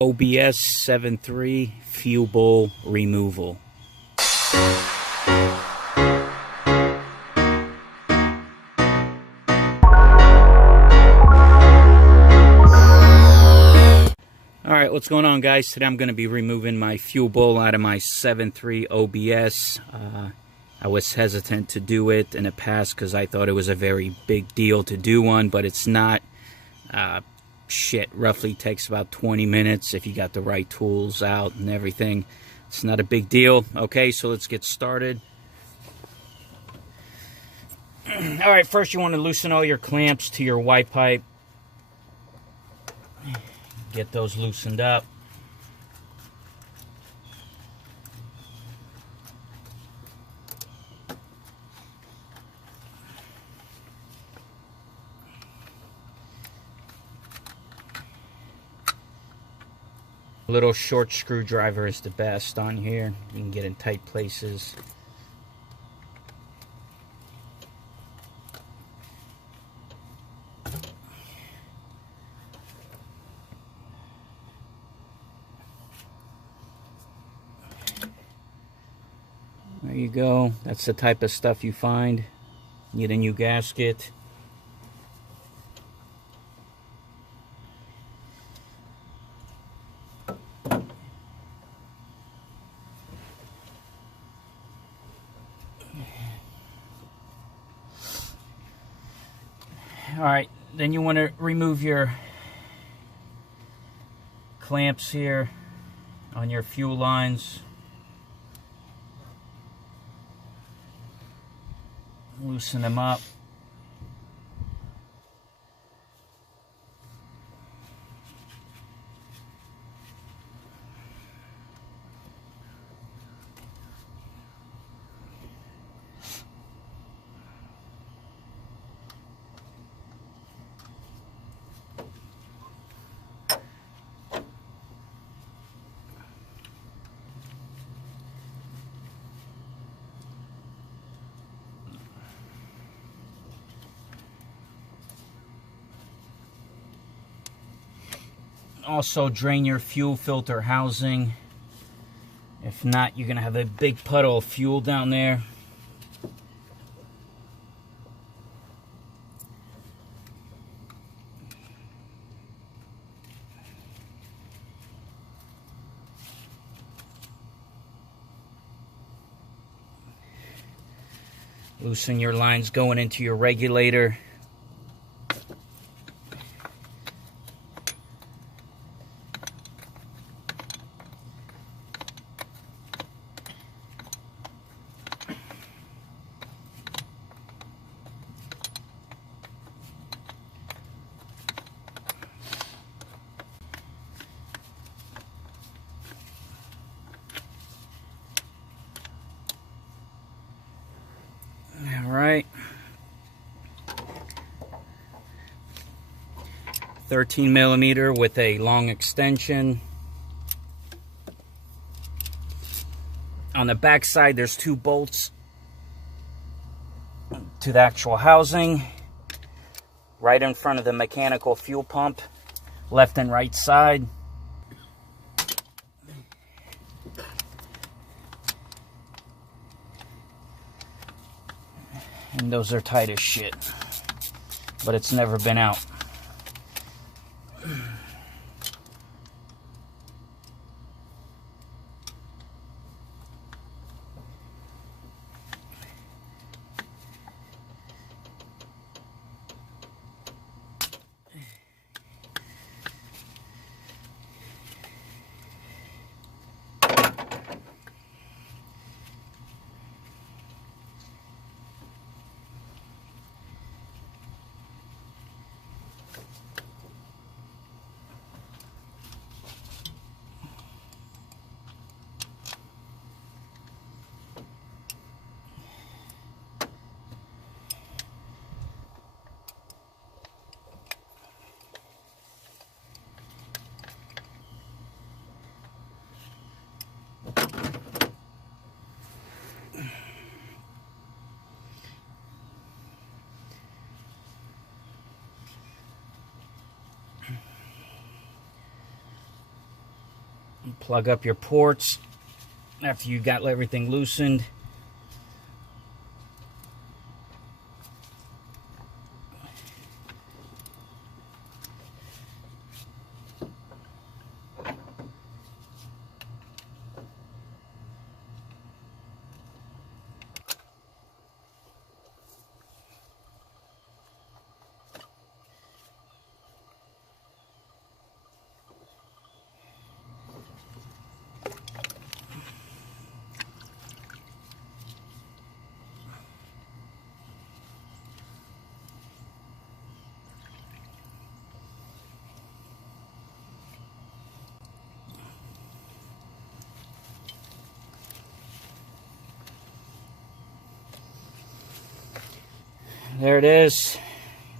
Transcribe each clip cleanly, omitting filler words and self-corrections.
OBS 7.3 fuel bowl removal. Alright, what's going on, guys? Today I'm going to be removing my fuel bowl out of my 7.3 OBS. I was hesitant to do it in the past because I thought it was a very big deal to do one, but it's not. Roughly takes about 20 minutes if you got the right tools out and everything. It's not a big deal. Okay, so let's get started. Alright, first you want to loosen all your clamps to your Y pipe. Get those loosened up. A little short screwdriver is the best on here. You can get in tight places. There you go. That's the type of stuff you find. Need a new gasket. Alright, then you want to remove your clamps here on your fuel lines. Loosen them up. Also drain your fuel filter housing. If not, you're gonna have a big puddle of fuel down there. Loosen your lines going into your regulator. Alright, 13 millimeter with a long extension. On the back side there's 2 bolts to the actual housing, right in front of the mechanical fuel pump, left and right side. And those are tight as shit, but it's never been out. Plug up your ports after you got everything loosened. There it is.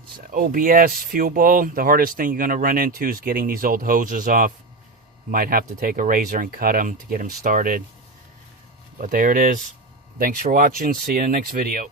It's OBS fuel bowl. The hardest thing you're going to run into is getting these old hoses off. Might have to take a razor and cut them to get them started. But there it is. Thanks for watching. See you in the next video.